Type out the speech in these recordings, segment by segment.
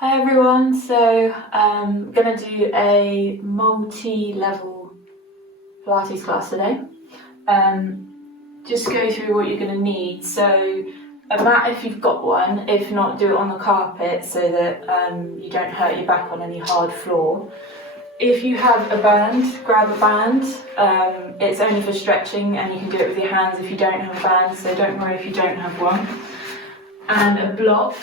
Hi everyone, so I'm going to do a multi-level Pilates class today. Just go through what you're going to need. So a mat if you've got one, if not do it on the carpet so that you don't hurt your back on any hard floor. If you have a band, grab a band. It's only for stretching and you can do it with your hands if you don't have a band, so don't worry if you don't have one. And a block.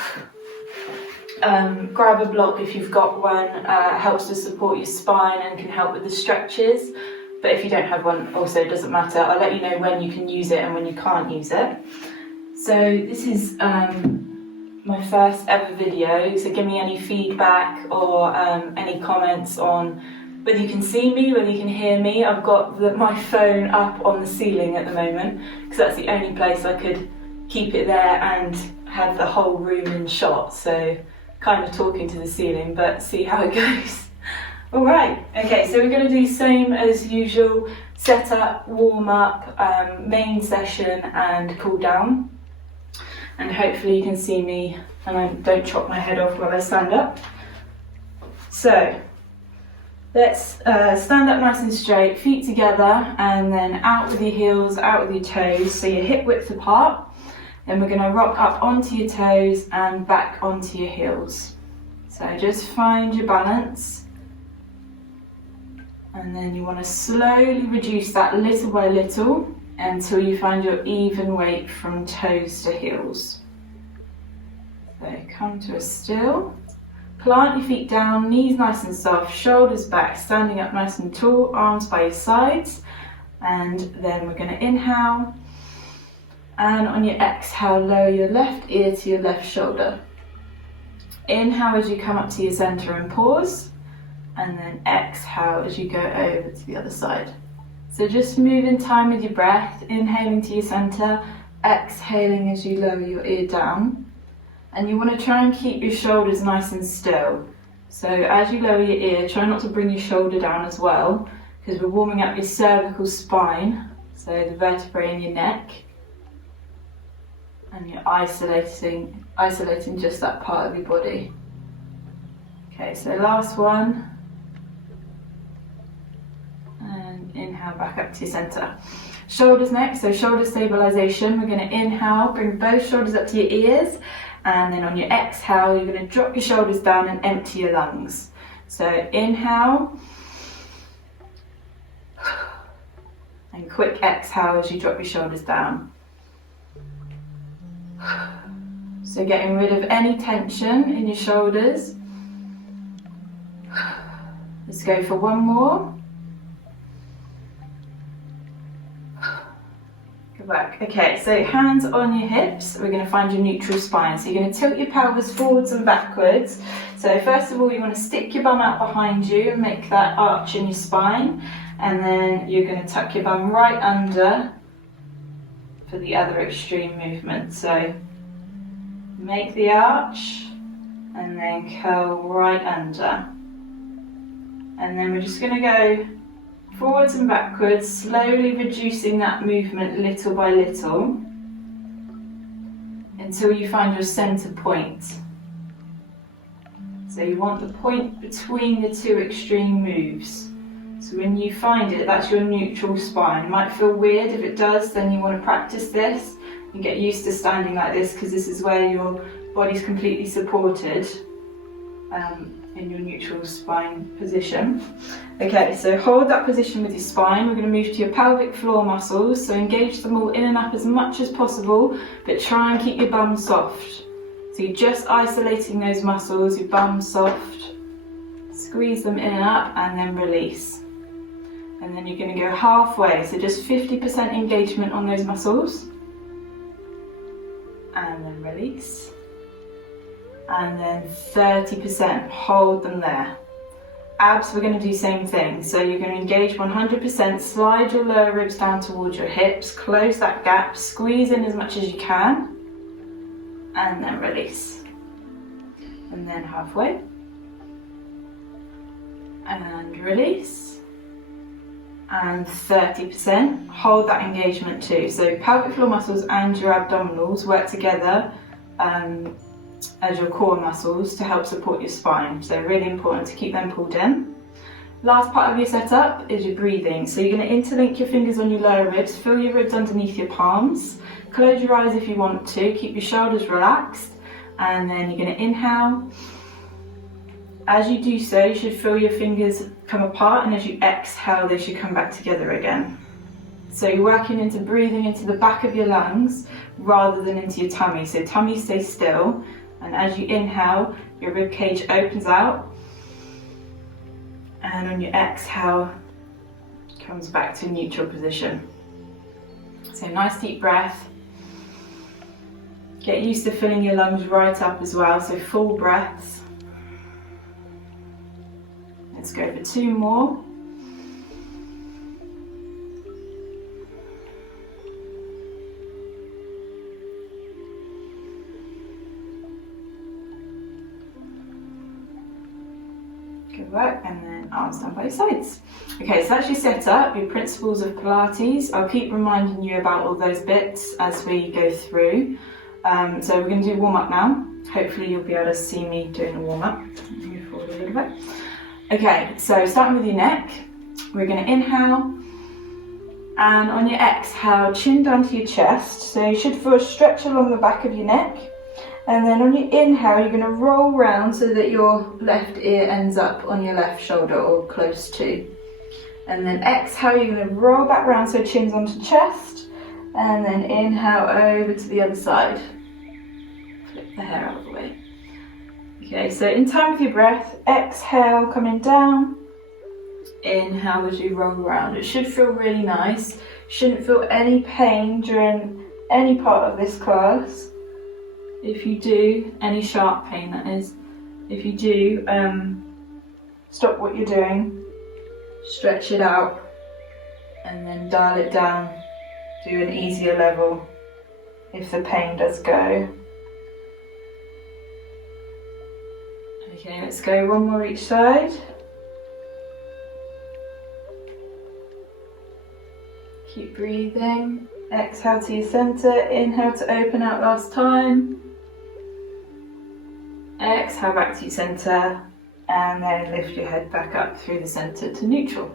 Grab a block if you've got one, helps to support your spine and can help with the stretches, but if you don't have one also it doesn't matter. I'll let you know when you can use it and when you can't use it. So this is my first ever video, so give me any feedback or any comments on whether you can see me, whether you can hear me. I've got my phone up on the ceiling at the moment because that's the only place I could keep it there and have the whole room in shot, so kind of talking to the ceiling, but see how it goes. Alright, okay, so we're going to do same as usual, set up, warm up, main session and cool down. And hopefully you can see me and I don't chop my head off while I stand up. So, let's stand up nice and straight, feet together, and then out with your heels, out with your toes, so your hip width apart. Then we're going to rock up onto your toes and back onto your heels. So just find your balance. And then you want to slowly reduce that little by little until you find your even weight from toes to heels. So come to a still. Plant your feet down, knees nice and soft, shoulders back, standing up nice and tall, arms by your sides. And then we're going to inhale. And on your exhale, lower your left ear to your left shoulder. Inhale as you come up to your center and pause. And then exhale as you go over to the other side. So just move in time with your breath, inhaling to your center, exhaling as you lower your ear down. And you want to try and keep your shoulders nice and still. So as you lower your ear, try not to bring your shoulder down as well, because we're warming up your cervical spine, so the vertebrae in your neck. And you're isolating just that part of your body. Okay, so last one. And inhale back up to your center. Shoulders next, so shoulder stabilization. We're going to inhale, bring both shoulders up to your ears. And then on your exhale, you're going to drop your shoulders down and empty your lungs. So inhale. And quick exhale as you drop your shoulders down. So getting rid of any tension in your shoulders. Let's go for one more. Good work. Okay, so hands on your hips. We're going to find your neutral spine. So you're going to tilt your pelvis forwards and backwards. So first of all, you want to stick your bum out behind you and make that arch in your spine. And then you're going to tuck your bum right under for the other extreme movement. So make the arch and then curl right under. And then we're just going to go forwards and backwards, slowly reducing that movement little by little until you find your center point. So you want the point between the two extreme moves. So when you find it, that's your neutral spine. It might feel weird. If it does, then you want to practice this and get used to standing like this, because this is where your body's completely supported in your neutral spine position. Okay, so hold that position with your spine. We're going to move to your pelvic floor muscles. So engage them all in and up as much as possible, but try and keep your bum soft. So you're just isolating those muscles, your bum soft. Squeeze them in and up and then release. And then you're going to go halfway, so just 50% engagement on those muscles. And then release. And then 30%, hold them there. Abs, we're going to do the same thing. So you're going to engage 100%, slide your lower ribs down towards your hips, close that gap, squeeze in as much as you can. And then release. And then halfway. And release. And 30%, hold that engagement too. So pelvic floor muscles and your abdominals work together as your core muscles to help support your spine. So really important to keep them pulled in. Last part of your setup is your breathing. So you're going to interlink your fingers on your lower ribs, feel your ribs underneath your palms. Close your eyes if you want to, keep your shoulders relaxed, and then you're going to inhale. As you do so, you should feel your fingers come apart, and as you exhale, they should come back together again. So you're working into breathing into the back of your lungs rather than into your tummy. So tummy stays still, and as you inhale, your rib cage opens out, and on your exhale, comes back to neutral position. So nice deep breath. Get used to filling your lungs right up as well, so full breaths. Let's go for 2 more. Good work, and then arms down by your sides. Okay, so that's your setup, your principles of Pilates. I'll keep reminding you about all those bits as we go through. So we're going to do warm up now. Hopefully you'll be able to see me doing a warm up. Move forward a little bit. Okay, so starting with your neck, we're going to inhale, and on your exhale, chin down to your chest. So you should feel a stretch along the back of your neck. And then on your inhale, you're going to roll round so that your left ear ends up on your left shoulder or close to. And then exhale, you're going to roll back round so chin's onto chest. And then inhale over to the other side. Flip the hair out of the way. Okay, so in time with your breath, exhale coming down. Inhale as you roll around. It should feel really nice. Shouldn't feel any pain during any part of this class. If you do, any sharp pain that is, if you do, stop what you're doing, stretch it out, and then dial it down, do an easier level if the pain does go. Okay, let's go 1 more each side. Keep breathing. Exhale to your centre, inhale to open out last time. Exhale back to your centre, and then lift your head back up through the centre to neutral.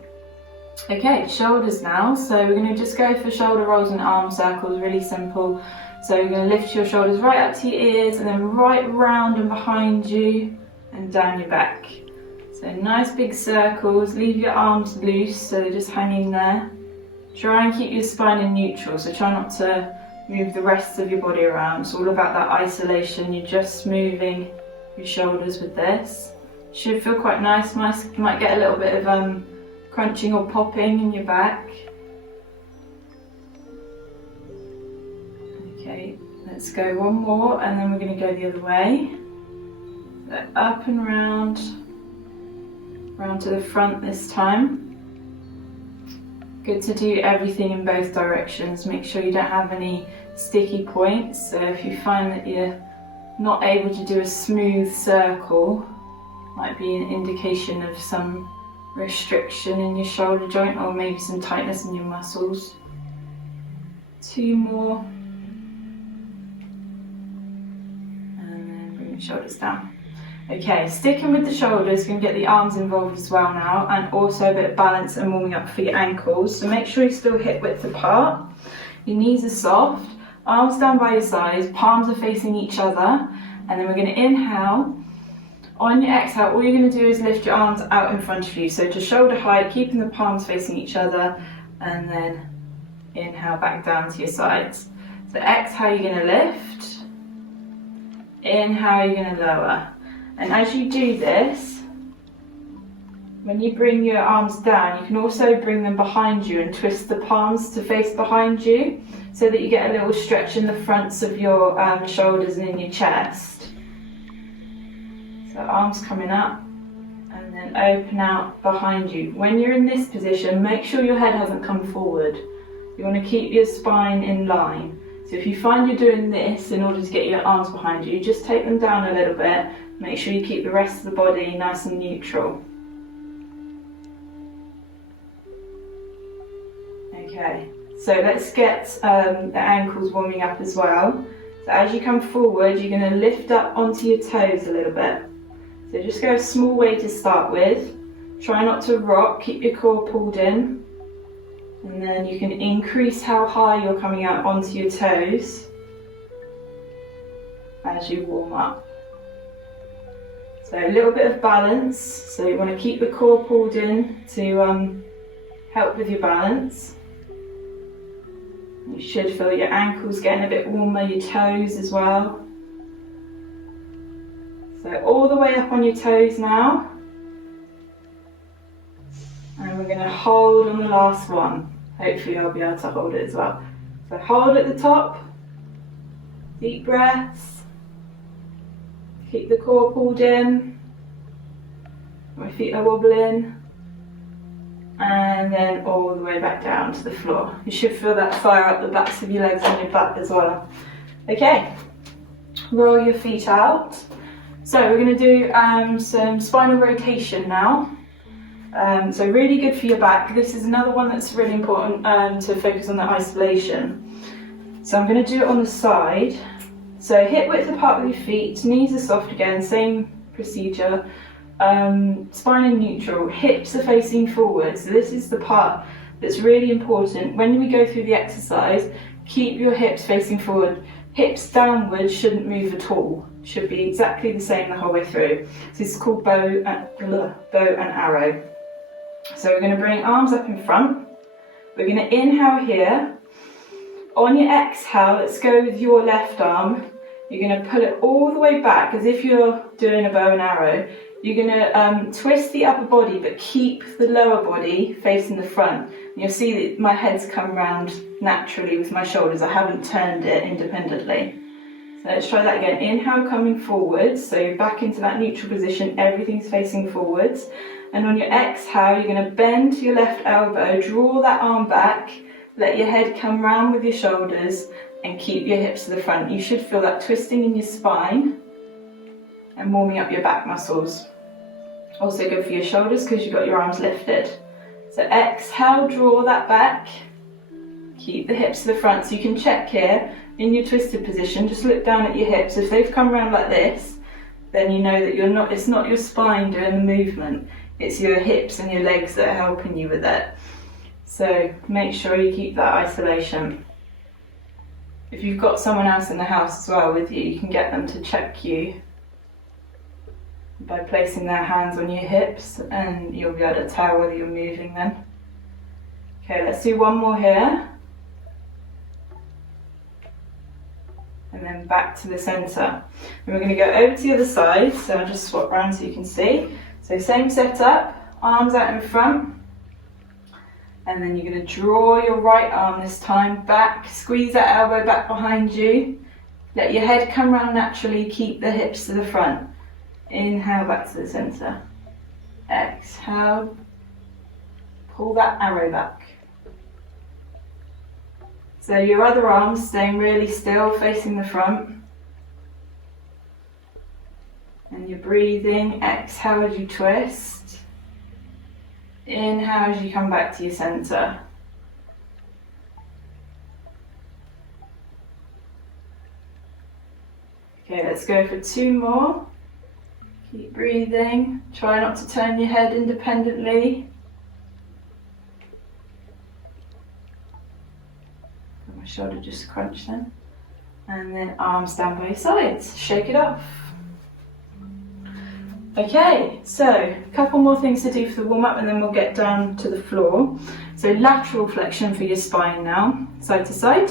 Okay, shoulders now. So we're going to just go for shoulder rolls and arm circles, really simple. So you're going to lift your shoulders right up to your ears, and then right round and behind you and down your back. So nice big circles. Leave your arms loose so they're just hanging there. Try and keep your spine in neutral, so try not to move the rest of your body around. It's all about that isolation. You're just moving your shoulders with this. Should feel quite nice. You might get a little bit of crunching or popping in your back. Okay, let's go 1 more, and then we're going to go the other way. So up and round to the front this time. Good to do everything in both directions. Make sure you don't have any sticky points. So if you find that you're not able to do a smooth circle, might be an indication of some restriction in your shoulder joint, or maybe some tightness in your muscles. 2 more. And then bring your shoulders down. Okay, sticking with the shoulders, you can get the arms involved as well now, and also a bit of balance and warming up for your ankles. So make sure you're still hip width apart. Your knees are soft, arms down by your sides, palms are facing each other, and then we're going to inhale. On your exhale, all you're going to do is lift your arms out in front of you, so to shoulder height, keeping the palms facing each other, and then inhale back down to your sides. So exhale, you're going to lift, inhale, you're going to lower. And as you do this, when you bring your arms down, you can also bring them behind you and twist the palms to face behind you, so that you get a little stretch in the fronts of your shoulders and in your chest. So arms coming up, and then open out behind you. When you're in this position, make sure your head hasn't come forward. You want to keep your spine in line. So if you find you're doing this in order to get your arms behind you, just take them down a little bit. Make sure you keep the rest of the body nice and neutral. Okay, so let's get the ankles warming up as well. So as you come forward, you're going to lift up onto your toes a little bit. So just go a small way to start with. Try not to rock, keep your core pulled in. And then you can increase how high you're coming out onto your toes as you warm up. So a little bit of balance. So you want to keep the core pulled in to help with your balance. You should feel your ankles getting a bit warmer, your toes as well. So all the way up on your toes now. And we're going to hold on the last one. Hopefully I'll be able to hold it as well. So hold at the top. Deep breaths. Keep the core pulled in. My feet are wobbling. And then all the way back down to the floor. You should feel that fire up the backs of your legs and your butt as well. Okay, roll your feet out. So we're going to do some spinal rotation now. So really good for your back. This is another one that's really important to focus on the isolation. So I'm going to do it on the side. So hip width apart with your feet, knees are soft again, same procedure. Spine in neutral, hips are facing forward. So this is the part that's really important. When we go through the exercise, keep your hips facing forward. Hips downwards shouldn't move at all. Should be exactly the same the whole way through. So this is called bow and arrow. So we're going to bring arms up in front. We're going to inhale here. On your exhale, let's go with your left arm. You're going to pull it all the way back as if you're doing a bow and arrow. You're going to twist the upper body but keep the lower body facing the front. And you'll see that my head's come round naturally with my shoulders. I haven't turned it independently. So let's try that again. Inhale, coming forwards. So you're back into that neutral position. Everything's facing forwards. And on your exhale, you're going to bend to your left elbow, draw that arm back, let your head come round with your shoulders and keep your hips to the front. You should feel that twisting in your spine and warming up your back muscles. Also good for your shoulders because you've got your arms lifted. So exhale, draw that back, keep the hips to the front. So you can check here in your twisted position, just look down at your hips. If they've come around like this, then you know that it's not your spine doing the movement, it's your hips and your legs that are helping you with it. So make sure you keep that isolation. If you've got someone else in the house as well with you, you can get them to check you by placing their hands on your hips and you'll be able to tell whether you're moving then. Okay, let's do one more here. And then back to the centre. And we're going to go over to the other side, so I'll just swap around so you can see. So same setup, arms out in front. And then you're going to draw your right arm this time back, squeeze that elbow back behind you. Let your head come round naturally, keep the hips to the front. Inhale back to the centre. Exhale, pull that arrow back. So your other arm staying really still, facing the front. And you're breathing, exhale as you twist. Inhale as you come back to your centre. Okay, let's go for two more. Keep breathing. Try not to turn your head independently. My shoulder just crunched then. And then arms down by your sides. Shake it off. Okay, so a couple more things to do for the warm-up and then we'll get down to the floor. So lateral flexion for your spine now, side to side.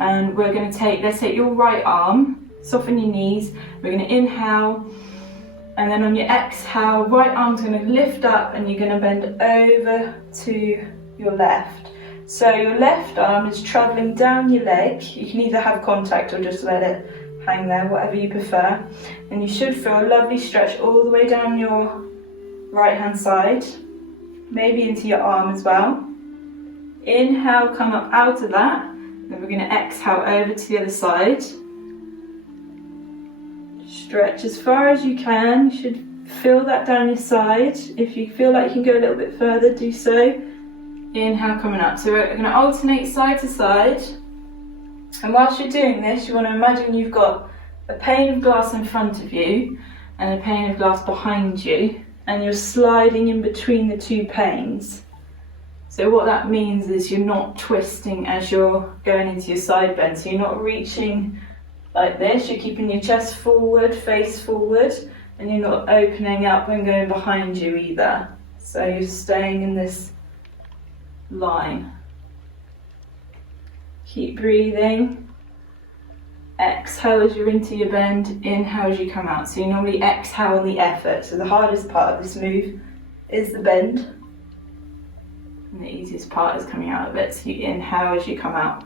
And we're going to let's take your right arm, soften your knees. We're going to inhale. And then on your exhale, right arm's going to lift up and you're going to bend over to your left. So your left arm is travelling down your leg. You can either have contact or just let it hang there, whatever you prefer. And you should feel a lovely stretch all the way down your right hand side, maybe into your arm as well. Inhale, come up out of that. Then we're going to exhale over to the other side. Stretch as far as you can. You should feel that down your side. If you feel like you can go a little bit further, do so. Inhale, coming up. So we're going to alternate side to side. And whilst you're doing this, you want to imagine you've got a pane of glass in front of you and a pane of glass behind you, and you're sliding in between the two panes. So what that means is you're not twisting as you're going into your side bend. So you're not reaching like this, you're keeping your chest forward, face forward, and you're not opening up and going behind you either. So you're staying in this line. Keep breathing. Exhale as you're into your bend, inhale as you come out. So you normally exhale on the effort. So the hardest part of this move is the bend. And the easiest part is coming out of it. So you inhale as you come out.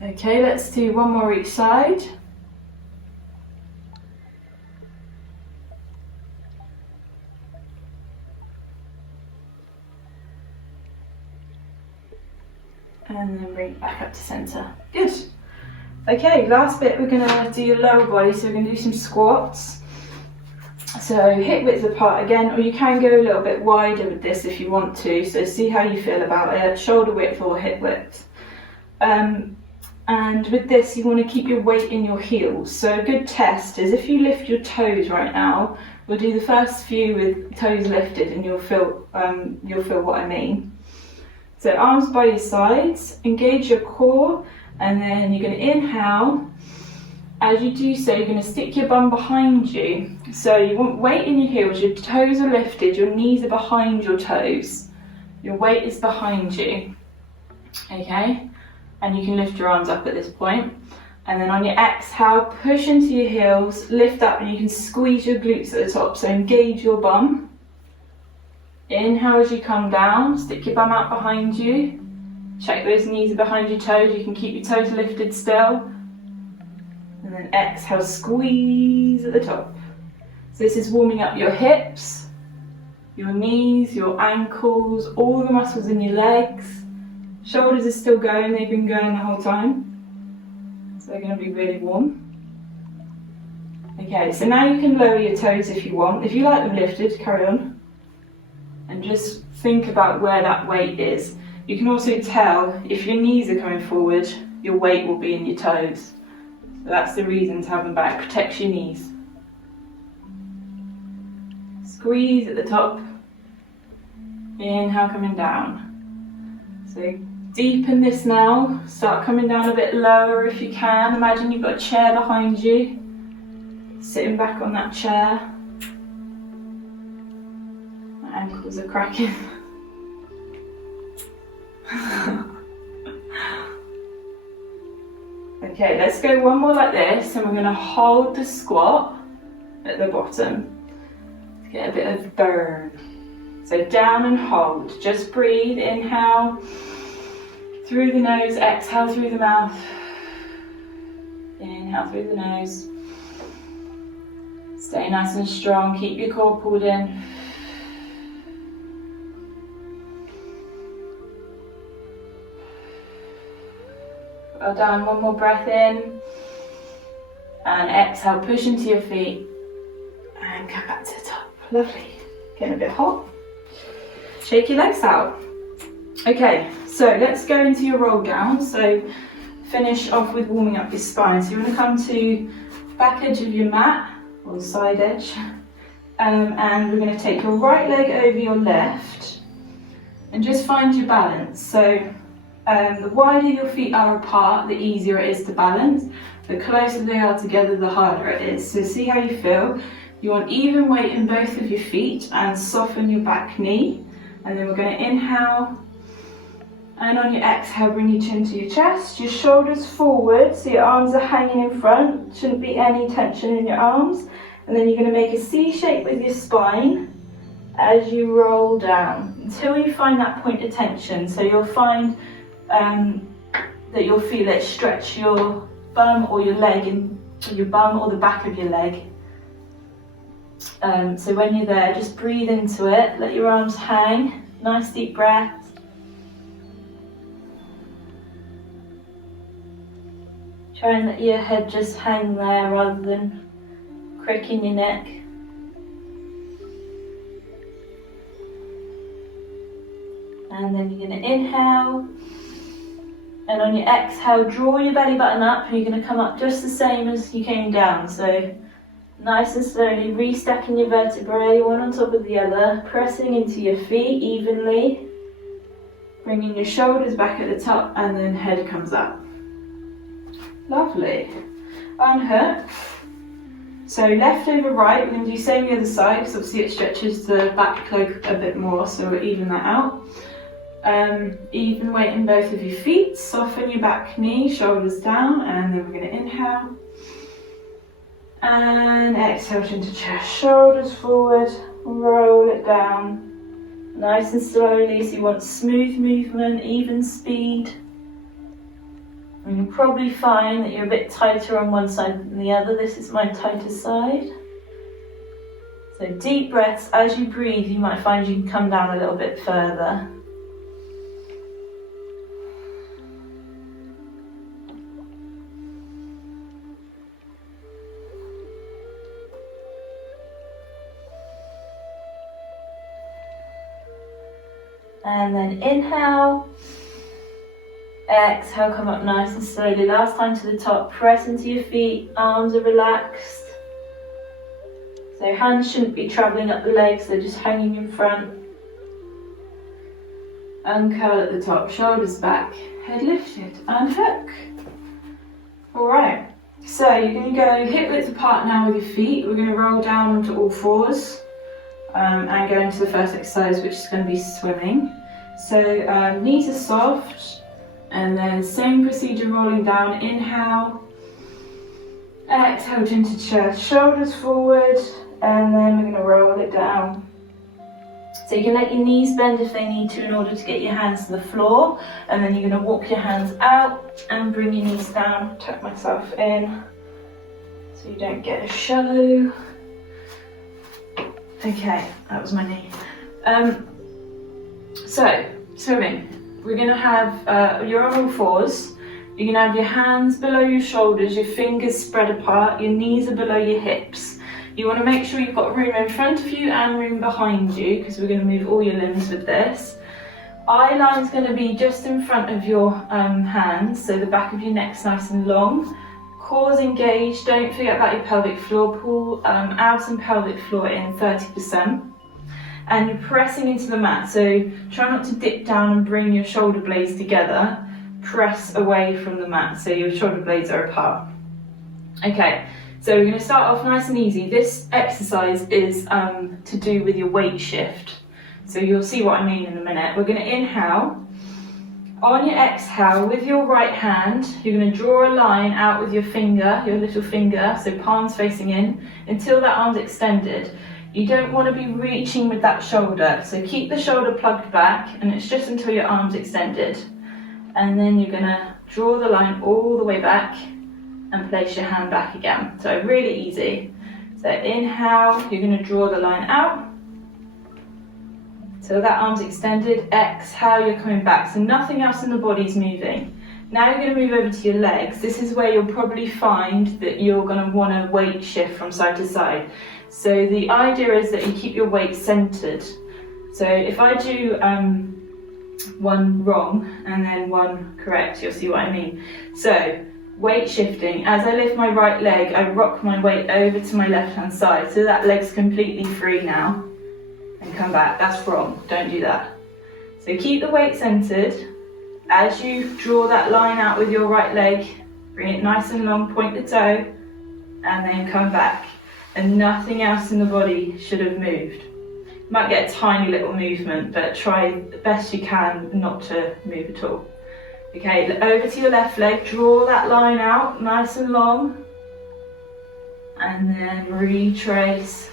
Okay, let's do one more each side. And then bring it back up to centre. Good. Okay, last bit, we're going to do your lower body, so we're going to do some squats. So hip width apart again, or you can go a little bit wider with this if you want to, so see how you feel about it, shoulder width or hip width. And with this, you want to keep your weight in your heels. So a good test is if you lift your toes right now, we'll do the first few with toes lifted and you'll feel what I mean. So arms by your sides, engage your core, and then you're going to inhale. As you do so, you're going to stick your bum behind you. So you want weight in your heels, your toes are lifted, your knees are behind your toes. Your weight is behind you, okay? And you can lift your arms up at this point. And then on your exhale, push into your heels, lift up, and you can squeeze your glutes at the top. So engage your bum. Inhale as you come down, stick your bum out behind you. Check those knees are behind your toes, you can keep your toes lifted still. And then exhale, squeeze at the top. So this is warming up your hips, your knees, your ankles, all the muscles in your legs. Shoulders are still going, they've been going the whole time. So they're going to be really warm. Okay, so now you can lower your toes if you want. If you like them lifted, carry on. And just think about where that weight is. You can also tell if your knees are coming forward, your weight will be in your toes. So that's the reason to have them back, protects your knees. Squeeze at the top. Inhale, coming down. So deepen this now, start coming down a bit lower if you can. Imagine you've got a chair behind you, sitting back on that chair. My ankles are cracking. Okay, let's go one more like this, and we're going to hold the squat at the bottom to get a bit of burn. So down and hold, just breathe, inhale through the nose, exhale through the mouth, inhale through the nose. Stay nice and strong, keep your core pulled in. Well done, one more breath in, and exhale, push into your feet, and come back to the top. Lovely, getting a bit hot. Shake your legs out. Okay, so let's go into your roll down. So finish off with warming up your spine. So you want to come to back edge of your mat, or the side edge, and we're going to take your right leg over your left, and just find your balance. So the wider your feet are apart, the easier it is to balance. The closer they are together, the harder it is. So see how you feel. You want even weight in both of your feet and soften your back knee. And then we're going to inhale. And on your exhale, bring your chin to your chest. Your shoulders forward, so your arms are hanging in front. Shouldn't be any tension in your arms. And then you're going to make a C shape with your spine as you roll down until you find that point of tension. So you'll find that you'll feel it stretch your bum or your leg, your bum or the back of your leg. So when you're there, just breathe into it, let your arms hang, nice deep breath. Try and let your head just hang there rather than cracking your neck. And then you're going to inhale. And on your exhale, draw your belly button up, and you're going to come up just the same as you came down. So nice and slowly, restacking your vertebrae, one on top of the other, pressing into your feet evenly, bringing your shoulders back at the top, and then head comes up. Lovely. Unhook. So left over right, we're going to do same the other side, because obviously it stretches the back leg a bit more, so we'll even that out. Even weight in both of your feet, soften your back knee, shoulders down, and then we're going to inhale. And exhale into chest, shoulders forward, roll it down. Nice and slowly, so you want smooth movement, even speed. And you'll probably find that you're a bit tighter on one side than the other. This is my tighter side. So deep breaths. As you breathe, you might find you can come down a little bit further. And then inhale. Exhale, come up nice and slowly. Last time to the top, press into your feet, arms are relaxed. So hands shouldn't be travelling up the legs, they're just hanging in front. Uncurl at the top, shoulders back, head lifted, unhook. Alright, so you're going to go hip width apart now with your feet. We're going to roll down onto all fours and go into the first exercise, which is going to be swimming. So knees are soft. And then same procedure, rolling down, inhale, exhale into chest, shoulders forward, and then we're going to roll it down. So you can let your knees bend if they need to in order to get your hands to the floor, and then you're going to walk your hands out and bring your knees down, tuck myself in so you don't get a show. Okay, that was my knee. So, swimming. We're going to have, you're on all fours, you're going to have your hands below your shoulders, your fingers spread apart, your knees are below your hips. You want to make sure you've got room in front of you and room behind you, because we're going to move all your limbs with this. Eye line's going to be just in front of your hands, so the back of your neck's nice and long. Core's engaged, don't forget about your pelvic floor, pull abs and pelvic floor in 30%. And you're pressing into the mat, so try not to dip down and bring your shoulder blades together. Press away from the mat so your shoulder blades are apart. Okay, so we're going to start off nice and easy. This exercise is to do with your weight shift. So you'll see what I mean in a minute. We're going to inhale. On your exhale, with your right hand, you're going to draw a line out with your finger, your little finger, so palms facing in, until that arm's extended. You don't want to be reaching with that shoulder, so keep the shoulder plugged back, and it's just until your arm's extended. And then you're going to draw the line all the way back and place your hand back again. So really easy. So inhale, you're going to draw the line out. So that arm's extended. Exhale, you're coming back. So nothing else in the body's moving. Now you're going to move over to your legs. This is where you'll probably find that you're going to want to weight shift from side to side. So the idea is that you keep your weight centered. So if I do one wrong and then one correct, you'll see what I mean. So weight shifting, as I lift my right leg, I rock my weight over to my left hand side, so that leg's completely free now, and come back. That's wrong, don't do that. So keep the weight centered. As you draw that line out with your right leg, bring it nice and long, point the toe, and then come back. And nothing else in the body should have moved. You might get a tiny little movement, but try the best you can not to move at all. Okay, over to your left leg, draw that line out nice and long, and then retrace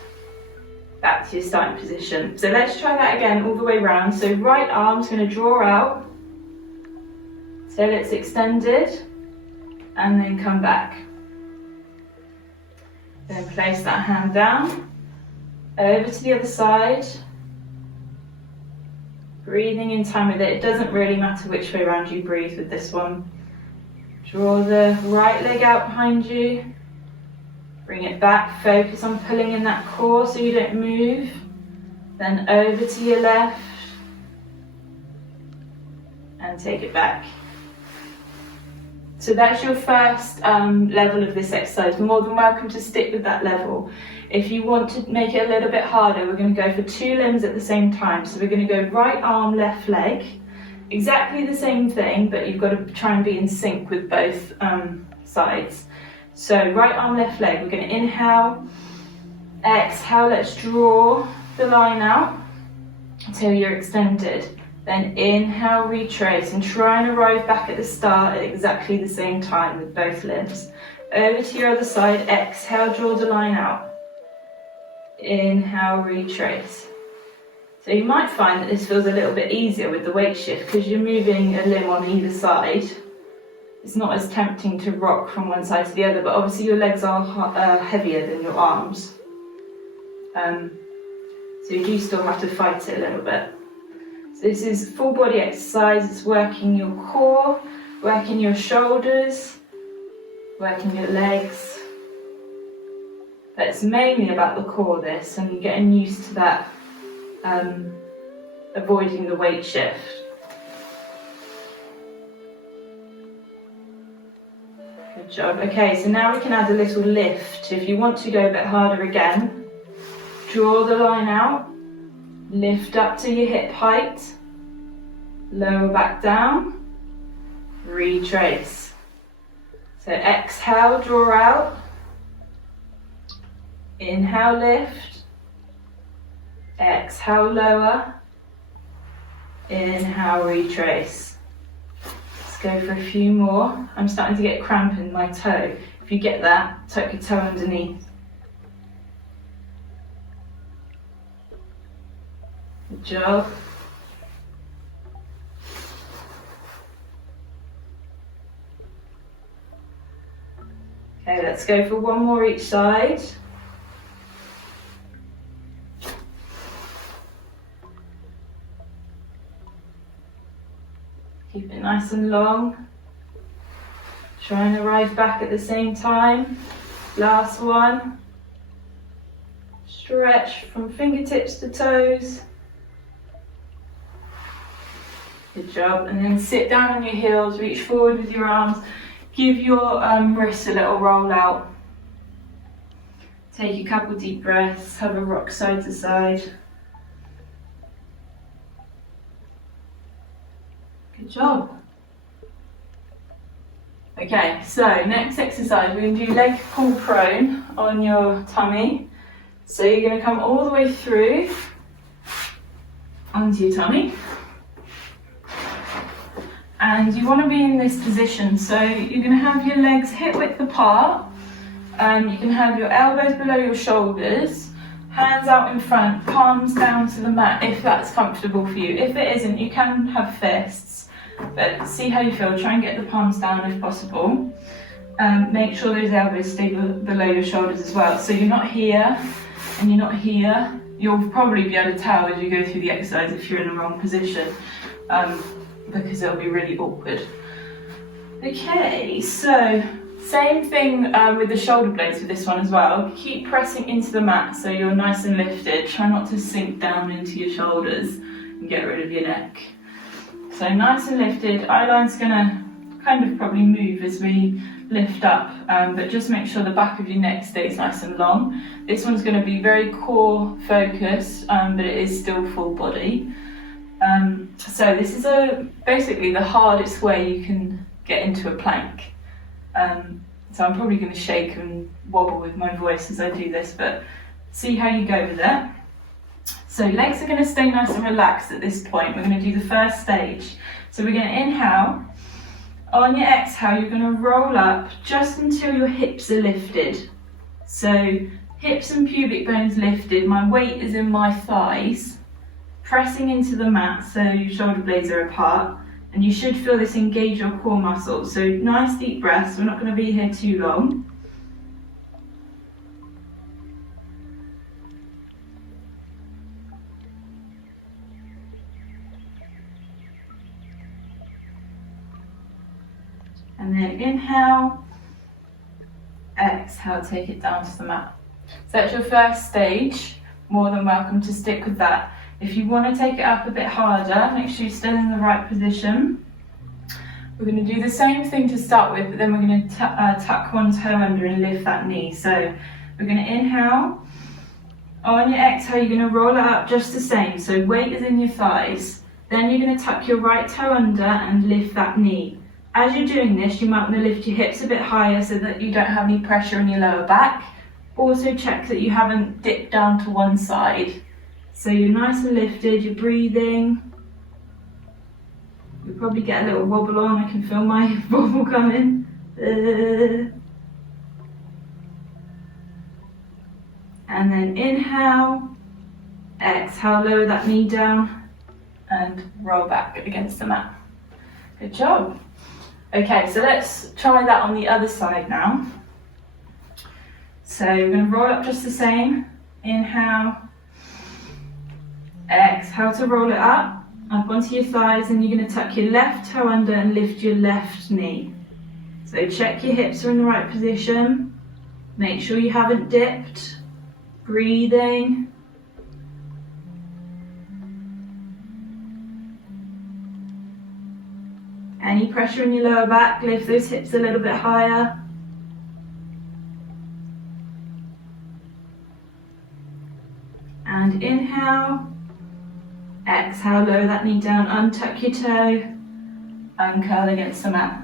back to your starting position. So let's try that again all the way around. So right arm's going to draw out till it's extended, and then come back. Then place that hand down, over to the other side, breathing in time with it. It doesn't really matter which way around you breathe with this one. Draw the right leg out behind you, bring it back, focus on pulling in that core so you don't move. Then over to your left, and take it back. So that's your first level of this exercise. More than welcome to stick with that level. If you want to make it a little bit harder, we're going to go for 2 limbs at the same time. So we're going to go right arm, left leg. Exactly the same thing, but you've got to try and be in sync with both sides. So right arm, left leg. We're going to inhale, exhale. Let's draw the line out until you're extended. Then inhale, retrace, and try and arrive back at the start at exactly the same time with both limbs. Over to your other side, exhale, draw the line out. Inhale, retrace. So you might find that this feels a little bit easier with the weight shift because you're moving a limb on either side. It's not as tempting to rock from one side to the other, but obviously your legs are heavier than your arms. So you do still have to fight it a little bit. So this is full body exercise. It's working your core, working your shoulders, working your legs. But it's mainly about the core, this, and getting used to that, avoiding the weight shift. Good job. Okay, so now we can add a little lift. If you want to go a bit harder again, draw the line out, lift up to your hip height, lower back down, retrace. So exhale, draw out, inhale, lift, exhale, lower, inhale, retrace. Let's go for a few more. I'm starting to get cramp in my toe. If you get that, tuck your toe underneath. Good job. Okay, let's go for one more each side. Keep it nice and long. Try and arrive back at the same time. Last one. Stretch from fingertips to toes. Good job. And then sit down on your heels, reach forward with your arms. Give your wrists a little roll out. Take a couple deep breaths, have a rock side to side. Good job. Okay, so next exercise, we're going to do leg pull prone on your tummy. So you're going to come all the way through onto your tummy. And you want to be in this position, so you're going to have your legs hip width apart, and you can have your elbows below your shoulders, hands out in front, palms down to the mat if that's comfortable for you. If it isn't, you can have fists, but see how you feel. Try and get the palms down if possible. Make sure those elbows stay below your shoulders as well. So you're not here and you're not here. You'll probably be able to tell as you go through the exercise if you're in the wrong position. Because it'll be really awkward. Okay, so same thing with the shoulder blades with this one as well. Keep pressing into the mat so you're nice and lifted. Try not to sink down into your shoulders and get rid of your neck. So nice and lifted. Eyeline's gonna kind of probably move as we lift up, but just make sure the back of your neck stays nice and long. This one's gonna be very core focused, but it is still full body. So this is basically the hardest way you can get into a plank. So I'm probably going to shake and wobble with my voice as I do this, but see how you go with it. So legs are going to stay nice and relaxed at this point. We're going to do the first stage. So we're going to inhale. On your exhale, you're going to roll up just until your hips are lifted. So hips and pubic bones lifted. My weight is in my thighs. Pressing into the mat so your shoulder blades are apart, and you should feel this engage your core muscles. So nice deep breaths. We're not going to be here too long. And then inhale, exhale, take it down to the mat. So that's your first stage. More than welcome to stick with that. If you want to take it up a bit harder, make sure you're still in the right position. We're going to do the same thing to start with, but then we're going to tuck one toe under and lift that knee. So we're going to inhale. On your exhale, you're going to roll it up just the same. So weight is in your thighs. Then you're going to tuck your right toe under and lift that knee. As you're doing this, you might want to lift your hips a bit higher so that you don't have any pressure on your lower back. Also check that you haven't dipped down to one side. So you're nice and lifted, you're breathing. You'll probably get a little wobble on, I can feel my wobble coming. And then inhale, exhale, lower that knee down and roll back against the mat. Good job. Okay, so let's try that on the other side now. So we're going to roll up just the same. Inhale, exhale to roll it up onto your thighs, and you're going to tuck your left toe under and lift your left knee. So check your hips are in the right position. Make sure you haven't dipped. Breathing. Any pressure in your lower back, lift those hips a little bit higher. And inhale, exhale, lower that knee down, untuck your toe, and curl against the mat.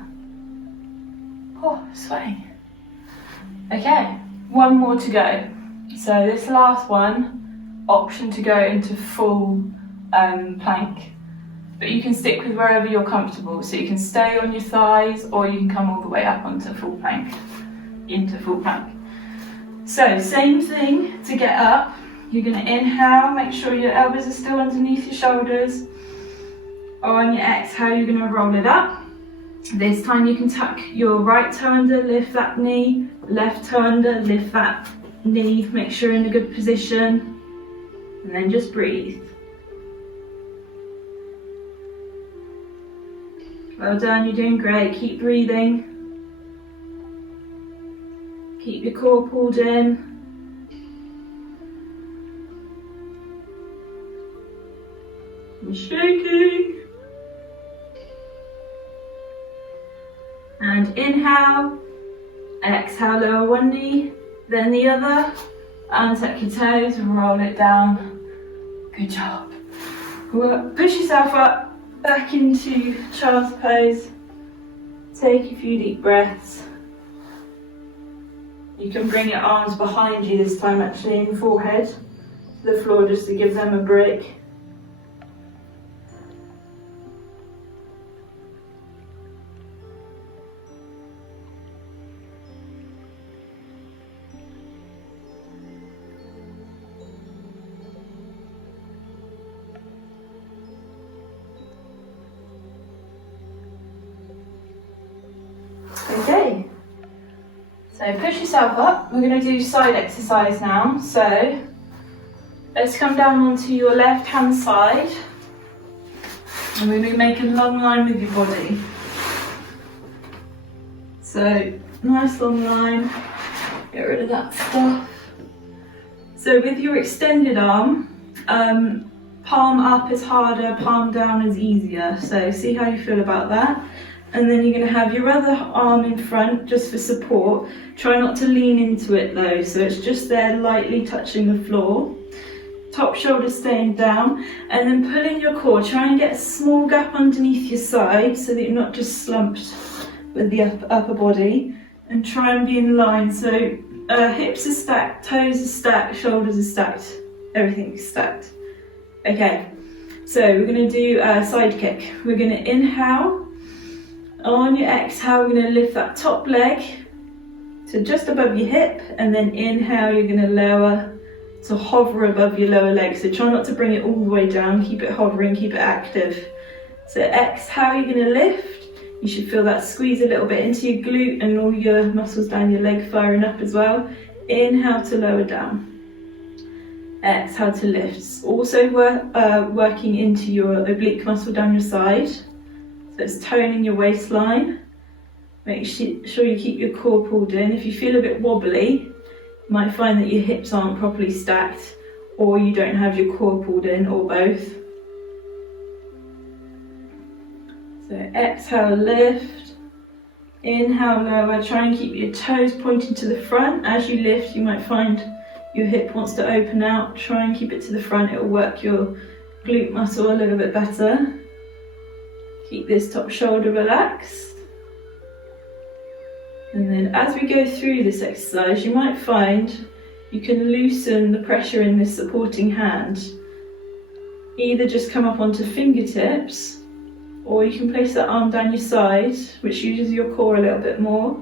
Oh, sweating. Okay, one more to go. So this last one, option to go into full plank. But you can stick with wherever you're comfortable. So you can stay on your thighs, or you can come all the way up onto full plank, into full plank. So same thing to get up. You're going to inhale, make sure your elbows are still underneath your shoulders. On your exhale, you're going to roll it up. This time you can tuck your right toe under, lift that knee, left toe under, lift that knee, make sure you're in a good position, and then just breathe. Well done, you're doing great. Keep breathing. Keep your core pulled in. And shaking. And inhale. Exhale, lower one knee, then the other. Untuck your toes and roll it down. Good job. Push yourself up. Back into child's pose. Take a few deep breaths. You can bring your arms behind you this time, actually, in forehead to the floor, just to give them a break. Okay, so push yourself up. We're going to do side exercise now. So let's come down onto your left hand side, and we're going to make a long line with your body. So nice long line, get rid of that stuff. So with your extended arm, palm up is harder, palm down is easier. So see how you feel about that. And then you're going to have your other arm in front just for support. Try not to lean into it though, so it's just there lightly touching the floor. Top shoulder staying down, and then pull in your core. Try and get a small gap underneath your side so that you're not just slumped with the upper body. And try and be in line. So hips are stacked, toes are stacked, shoulders are stacked, everything's stacked. Okay, so we're going to do a side kick. We're going to inhale. On your exhale, we're going to lift that top leg to just above your hip, and then inhale, you're going to lower to hover above your lower leg. So try not to bring it all the way down, keep it hovering, keep it active. So exhale, you're going to lift. You should feel that squeeze a little bit into your glute and all your muscles down your leg firing up as well. Inhale to lower down. Exhale to lift. Also working into your oblique muscle down your side. So it's toning your waistline. Make sure you keep your core pulled in. If you feel a bit wobbly, you might find that your hips aren't properly stacked, or you don't have your core pulled in, or both. So exhale, lift. Inhale, lower. Try and keep your toes pointing to the front. As you lift, you might find your hip wants to open out. Try and keep it to the front. It will work your glute muscle a little bit better. Keep this top shoulder relaxed. And then as we go through this exercise, you might find you can loosen the pressure in this supporting hand. Either just come up onto fingertips, or you can place that arm down your side, which uses your core a little bit more.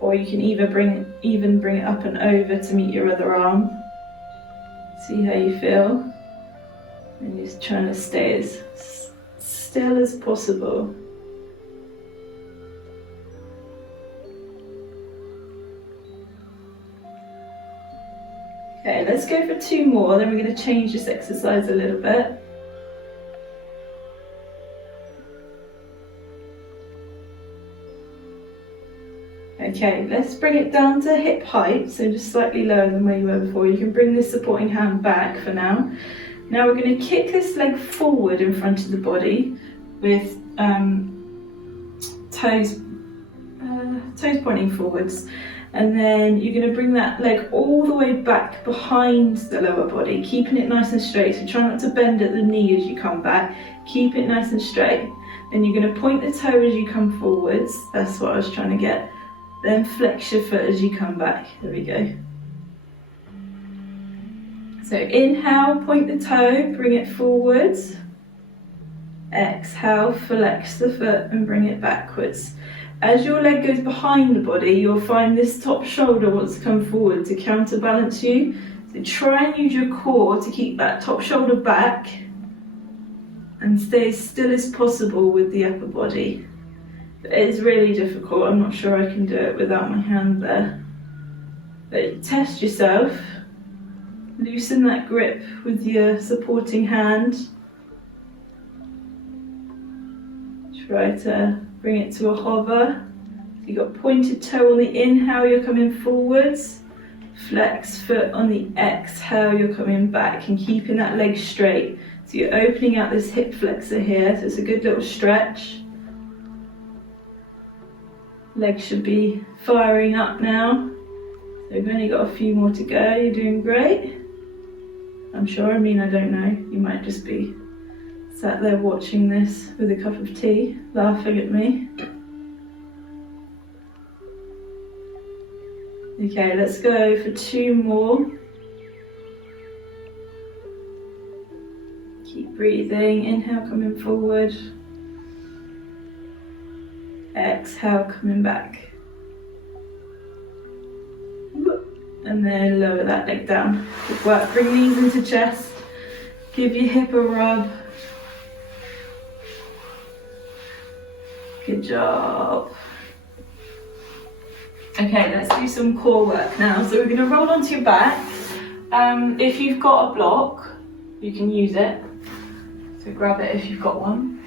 Or you can even bring it up and over to meet your other arm. See how you feel. And just trying to stay as still as possible. Okay, let's go for 2 more, then we're going to change this exercise a little bit. Okay, let's bring it down to hip height, so just slightly lower than where you were before. You can bring this supporting hand back for now. Now we're going to kick this leg forward in front of the body with toes pointing forwards. And then you're going to bring that leg all the way back behind the lower body, keeping it nice and straight. So try not to bend at the knee as you come back. Keep it nice and straight. Then you're going to point the toe as you come forwards. That's what I was trying to get. Then flex your foot as you come back. There we go. So inhale, point the toe, bring it forwards. Exhale, flex the foot and bring it backwards. As your leg goes behind the body, you'll find this top shoulder wants to come forward to counterbalance you. So try and use your core to keep that top shoulder back and stay as still as possible with the upper body. It's really difficult. I'm not sure I can do it without my hand there. But test yourself. Loosen that grip with your supporting hand. Try to bring it to a hover. So you've got pointed toe on the inhale, you're coming forwards. Flex foot on the exhale, you're coming back and keeping that leg straight. So you're opening out this hip flexor here, so it's a good little stretch. Legs should be firing up now. So we've only got a few more to go. You're doing great. I'm sure, I don't know. You might just be sat there watching this with a cup of tea, laughing at me. Okay, let's go for 2 more. Keep breathing. Inhale, coming forward. Exhale, coming back. And then lower that leg down. Good work. Bring knees into chest. Give your hip a rub. Good job. Okay, let's do some core work now. So we're going to roll onto your back. If you've got a block, you can use it. So grab it if you've got one.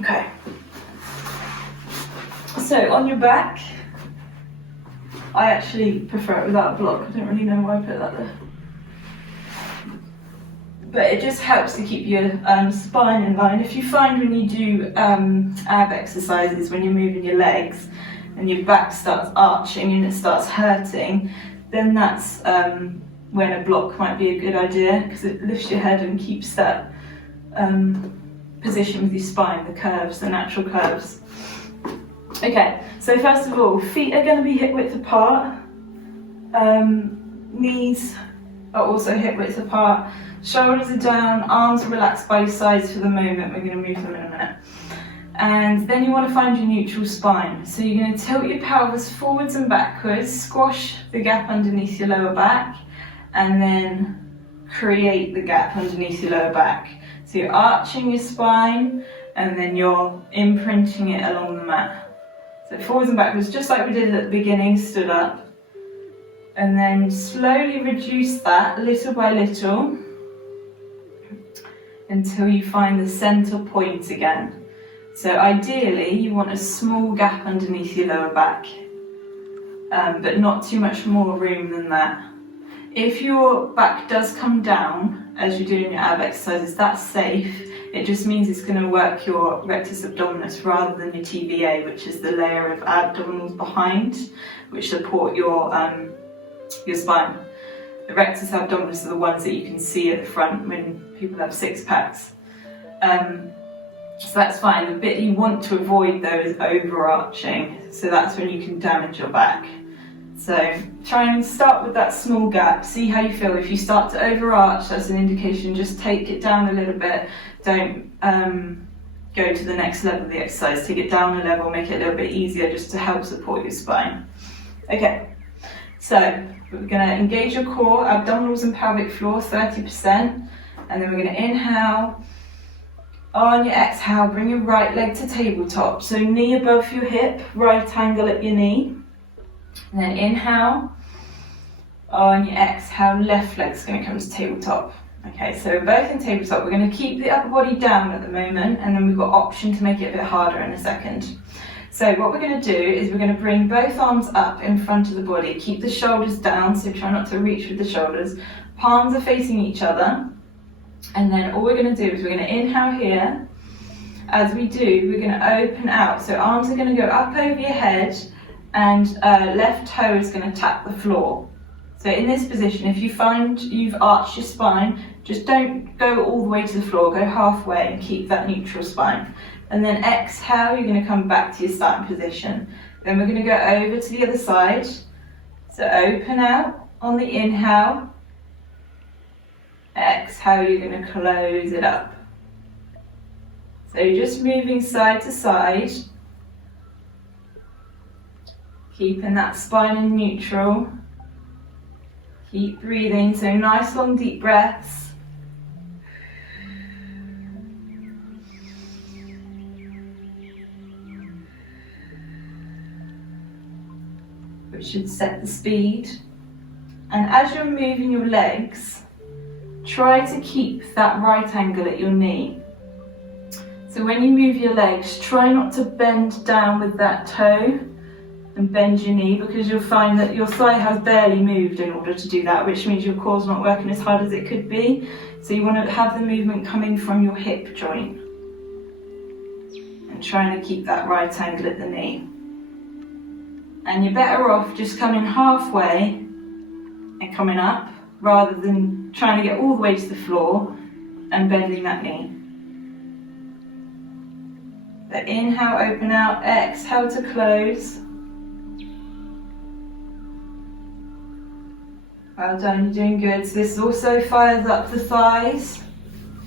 Okay. So on your back, I actually prefer it without a block. I don't really know why I put that there. But it just helps to keep your spine in line. If you find when you do ab exercises, when you're moving your legs and your back starts arching and it starts hurting, then that's when a block might be a good idea, because it lifts your head and keeps that position with your spine, the curves, the natural curves. Okay, so first of all, feet are going to be hip width apart. Knees are also hip width apart. Shoulders are down, arms are relaxed by your sides for the moment. We're going to move them in a minute. And then you want to find your neutral spine. So you're going to tilt your pelvis forwards and backwards, squash the gap underneath your lower back, and then create the gap underneath your lower back. So you're arching your spine, and then you're imprinting it along the mat. So forwards and backwards, just like we did at the beginning, stood up. And then slowly reduce that little by little until you find the centre point again. So ideally you want a small gap underneath your lower back, but not too much more room than that. If your back does come down, as you're doing your ab exercises. That's safe. It just means it's going to work your rectus abdominis rather than your TVA, which is the layer of abdominals behind, which support your spine. The rectus abdominis are the ones that you can see at the front when people have six packs. So that's fine. The bit you want to avoid though is overarching. So that's when you can damage your back. So try and start with that small gap, see how you feel. If you start to overarch, that's an indication, just take it down a little bit. Don't go to the next level of the exercise. Take it down a level, make it a little bit easier just to help support your spine. Okay, so we're going to engage your core, abdominals and pelvic floor, 30%. And then we're going to inhale. On your exhale, bring your right leg to tabletop. So knee above your hip, right angle at your knee. And then inhale. On your exhale, left leg's going to come to tabletop. Okay, so we're both in tabletop. We're going to keep the upper body down at the moment, and then we've got option to make it a bit harder in a second. So what we're going to do is we're going to bring both arms up in front of the body. Keep the shoulders down, so try not to reach with the shoulders. Palms are facing each other. And then all we're going to do is we're going to inhale here. As we do, we're going to open out. So arms are going to go up over your head, and left toe is going to tap the floor. So in this position, if you find you've arched your spine, just don't go all the way to the floor, go halfway and keep that neutral spine. And then exhale, you're going to come back to your starting position. Then we're going to go over to the other side. So open out on the inhale. Exhale, you're going to close it up. So you're just moving side to side, keeping that spine in neutral. Keep breathing, so nice long deep breaths. Which should set the speed. And as you're moving your legs, try to keep that right angle at your knee. So when you move your legs, try not to bend down with that toe and bend your knee, because you'll find that your thigh has barely moved in order to do that, which means your core's not working as hard as it could be. So you want to have the movement coming from your hip joint and trying to keep that right angle at the knee. And you're better off just coming halfway and coming up, rather than trying to get all the way to the floor and bending that knee. So inhale, open out, exhale to close. Well done, you're doing good. So this also fires up the thighs,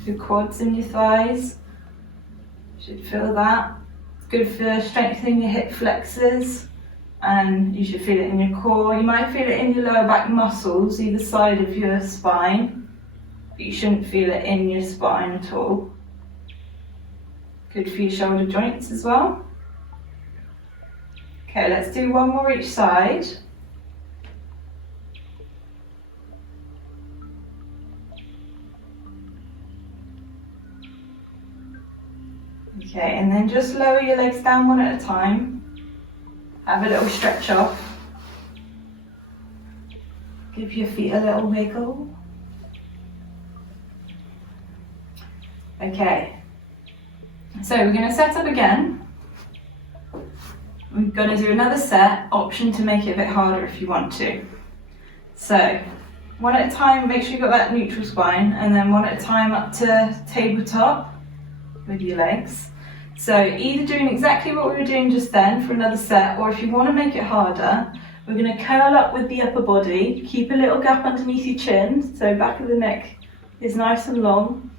your quads and your thighs. You should feel that. It's good for strengthening your hip flexors, and you should feel it in your core. You might feel it in your lower back muscles, either side of your spine, but you shouldn't feel it in your spine at all. Good for your shoulder joints as well. Okay, let's do one more each side. Okay, and then just lower your legs down one at a time. Have a little stretch off. Give your feet a little wiggle. Okay, so we're going to set up again. We're going to do another set, option to make it a bit harder if you want to. So, one at a time, make sure you've got that neutral spine, and then one at a time up to tabletop with your legs. So either doing exactly what we were doing just then for another set, or if you want to make it harder, we're going to curl up with the upper body, keep a little gap underneath your chin, so back of the neck is nice and long,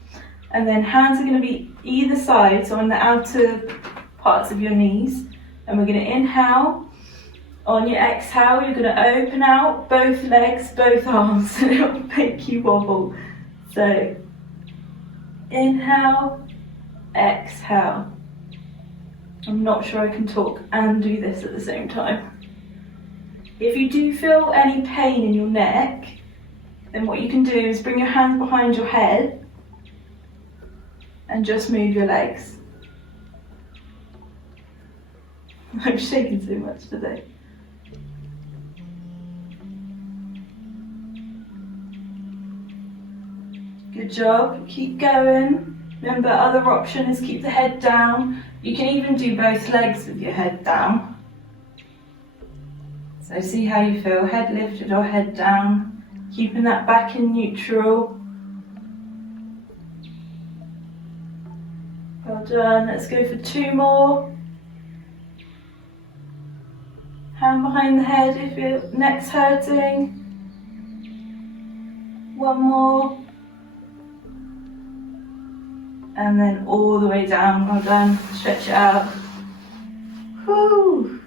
and then hands are going to be either side, so on the outer parts of your knees, and we're going to inhale. On your exhale, you're going to open out both legs, both arms, and it'll make you wobble. So inhale, exhale. I'm not sure I can talk and do this at the same time. If you do feel any pain in your neck, then what you can do is bring your hands behind your head and just move your legs. I'm shaking so much today. Good job, keep going. Remember, other option is keep the head down. You can even do both legs with your head down. So see how you feel, head lifted or head down, keeping that back in neutral. Well done, let's go for 2 more. Hand behind the head if your neck's hurting. 1 more. And then all the way down, well done, stretch it out. Woo.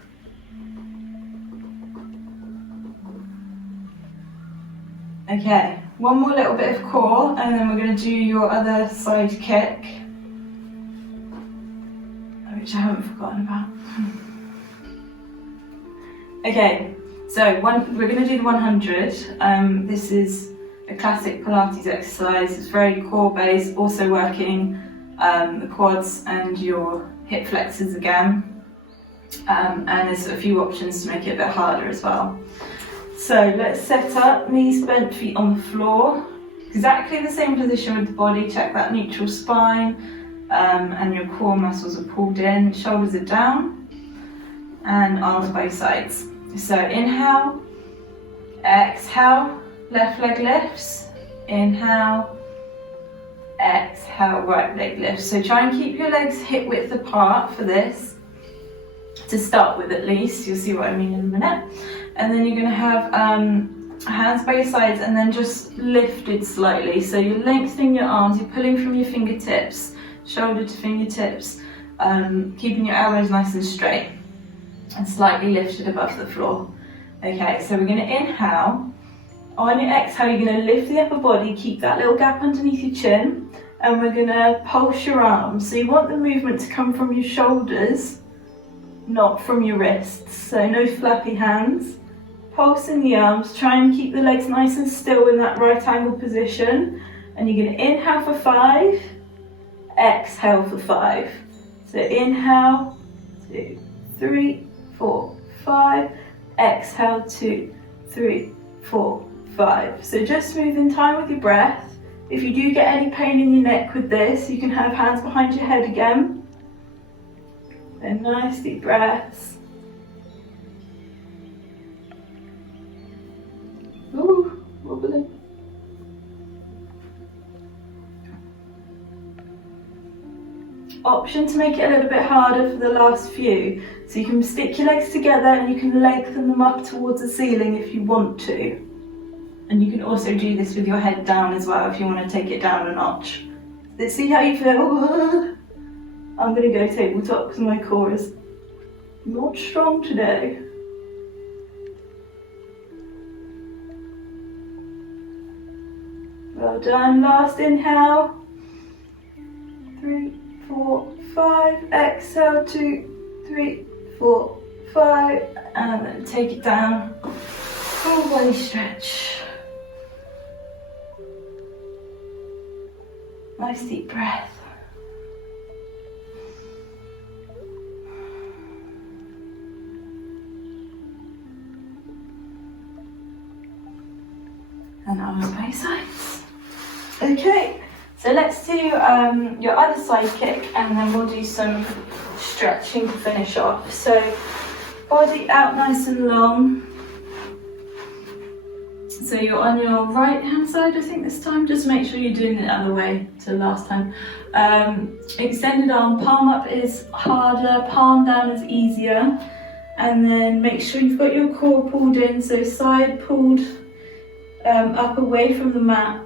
Okay, 1 more little bit of core and then we're going to do your other side kick, which I haven't forgotten about. Okay, so we're going to do the 100. This is a classic Pilates exercise. It's very core based, also working the quads and your hip flexors again. And there's a few options to make it a bit harder as well. So let's set up, knees bent, feet on the floor. Exactly the same position with the body, check that neutral spine and your core muscles are pulled in, shoulders are down and arms both sides. So inhale, exhale, left leg lifts, inhale, exhale, right leg lifts. So try and keep your legs hip width apart for this, to start with at least, you'll see what I mean in a minute. And then you're going to have hands by your sides and then just lifted slightly. So you're lengthening your arms, you're pulling from your fingertips, shoulder to fingertips, keeping your elbows nice and straight and slightly lifted above the floor. Okay, so we're going to inhale. On your exhale, you're going to lift the upper body, keep that little gap underneath your chin, and we're going to pulse your arms. So you want the movement to come from your shoulders, not from your wrists. So no flappy hands. Pulsing the arms, try and keep the legs nice and still in that right angle position. And you're going to inhale for 5, exhale for 5. So inhale, 2, 3, 4, 5, exhale, 2, 3, 4, 5. So just move in time with your breath. If you do get any pain in your neck with this, you can have hands behind your head again. And nice deep breaths. Ooh, wobbly. Option to make it a little bit harder for the last few. So you can stick your legs together and you can lengthen them up towards the ceiling if you want to. And you can also do this with your head down as well if you want to take it down a notch. Let's see how you feel. I'm going to go tabletop because my core is not strong today. Well done. Last inhale. 3, 4, 5. Exhale. 2, 3, 4, 5. And then take it down. Full body stretch. Nice deep breath. And arms by sides. Okay, so let's do your other side kick and then we'll do some stretching to finish off. So body out nice and long. So you're on your right hand side, I think this time. Just make sure you're doing it the other way to last time. Extended arm, palm up is harder, palm down is easier. And then make sure you've got your core pulled in, so side pulled up away from the mat.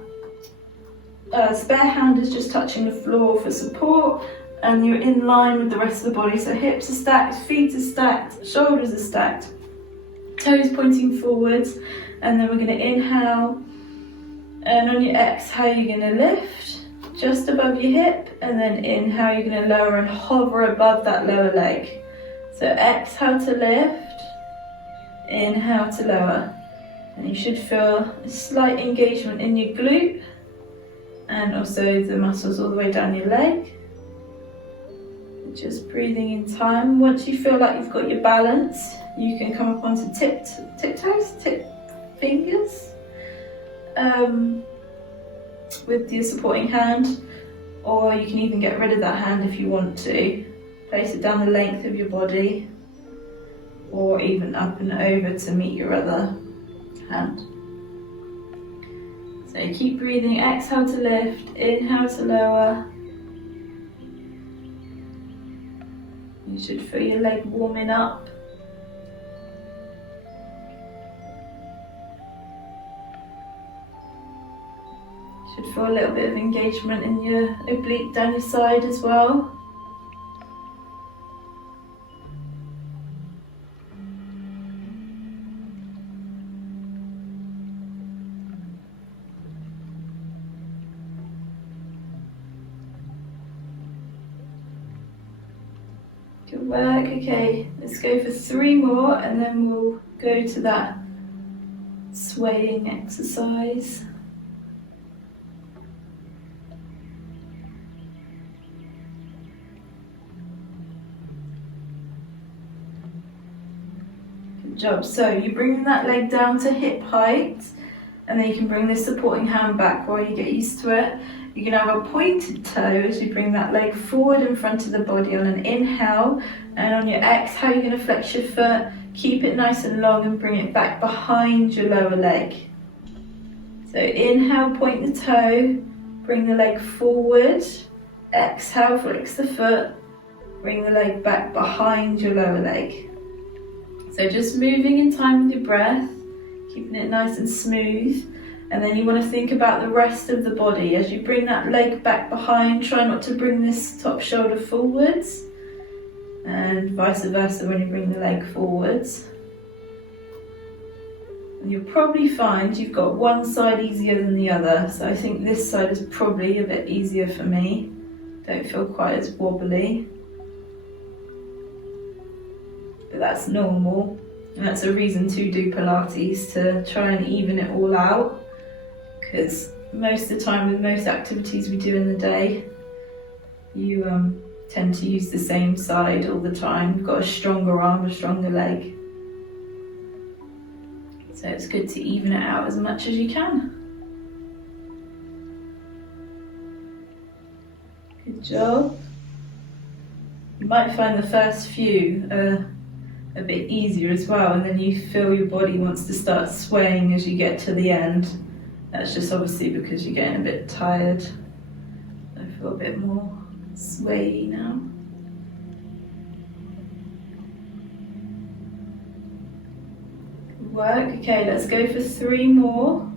Spare hand is just touching the floor for support, and you're in line with the rest of the body. So hips are stacked, feet are stacked, shoulders are stacked, toes pointing forwards. And then we're going to inhale, and on your exhale you're going to lift just above your hip, and then inhale you're going to lower and hover above that lower leg. So exhale to lift, inhale to lower. And you should feel a slight engagement in your glute and also the muscles all the way down your leg. Just breathing in time. Once you feel like you've got your balance, you can come up onto tip fingers. with your supporting hand, or you can even get rid of that hand if you want to. Place it down the length of your body, or even up and over to meet your other hand. So keep breathing, exhale to lift, inhale to lower. You should feel your leg warming up. Should feel a little bit of engagement in your oblique down your side as well. Good work. Okay, let's go for 3 more and then we'll go to that swaying exercise. Good job. So you bring that leg down to hip height, and then you can bring this supporting hand back while you get used to it. You can have a pointed toe as you bring that leg forward in front of the body on an inhale, and on your exhale you're going to flex your foot, keep it nice and long and bring it back behind your lower leg. So inhale, point the toe, bring the leg forward, exhale, flex the foot, bring the leg back behind your lower leg. So just moving in time with your breath, keeping it nice and smooth. And then you want to think about the rest of the body. As you bring that leg back behind, try not to bring this top shoulder forwards, and vice versa when you bring the leg forwards. And you'll probably find you've got one side easier than the other. So I think this side is probably a bit easier for me. Don't feel quite as wobbly. But that's normal. And that's a reason to do Pilates, to try and even it all out. Because most of the time with most activities we do in the day, you tend to use the same side all the time. You've got a stronger arm, a stronger leg. So it's good to even it out as much as you can. Good job. You might find the first few a bit easier as well, and then you feel your body wants to start swaying as you get to the end. That's just obviously because you're getting a bit tired. I feel a bit more swayy now. Good work. Okay, let's go for 3 more.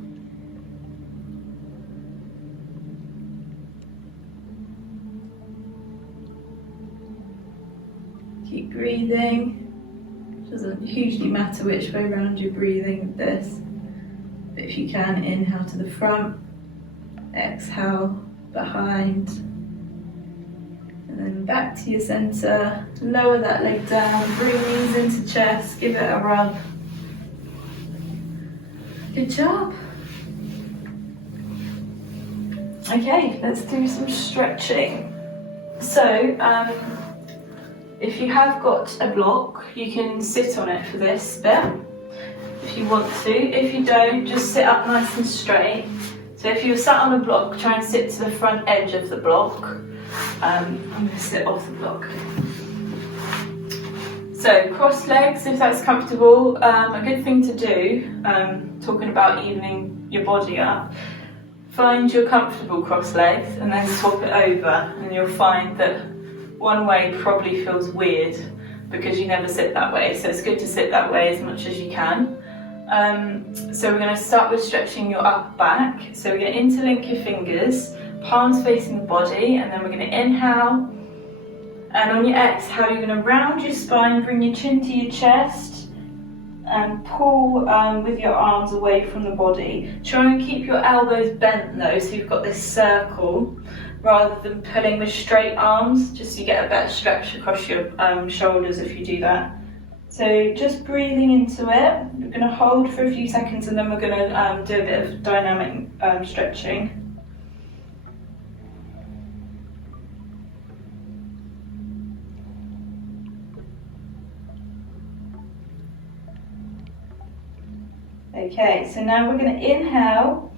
Keep breathing. Doesn't hugely matter which way around you're breathing with this. But if you can, inhale to the front, exhale behind, and then back to your centre. Lower that leg down, bring knees into chest, give it a rub. Good job. Okay, let's do some stretching. So, if you have got a block, you can sit on it for this bit, if you want to. If you don't, just sit up nice and straight. So if you're sat on a block, try and sit to the front edge of the block. I'm going to sit off the block. So cross legs, if that's comfortable. A good thing to do, talking about evening your body up, find your comfortable cross legs and then swap it over, and you'll find that one way probably feels weird because you never sit that way, so it's good to sit that way as much as you can. So we're going to start with stretching your upper back. So we're going to interlink your fingers, palms facing the body, and then we're going to inhale, and on your exhale you're going to round your spine, bring your chin to your chest and pull with your arms away from the body. Try and keep your elbows bent though, so you've got this circle, rather than pulling with straight arms, just so you get a better stretch across your shoulders if you do that. So just breathing into it, we're going to hold for a few seconds and then we're going to do a bit of dynamic stretching. Okay, so now we're going to inhale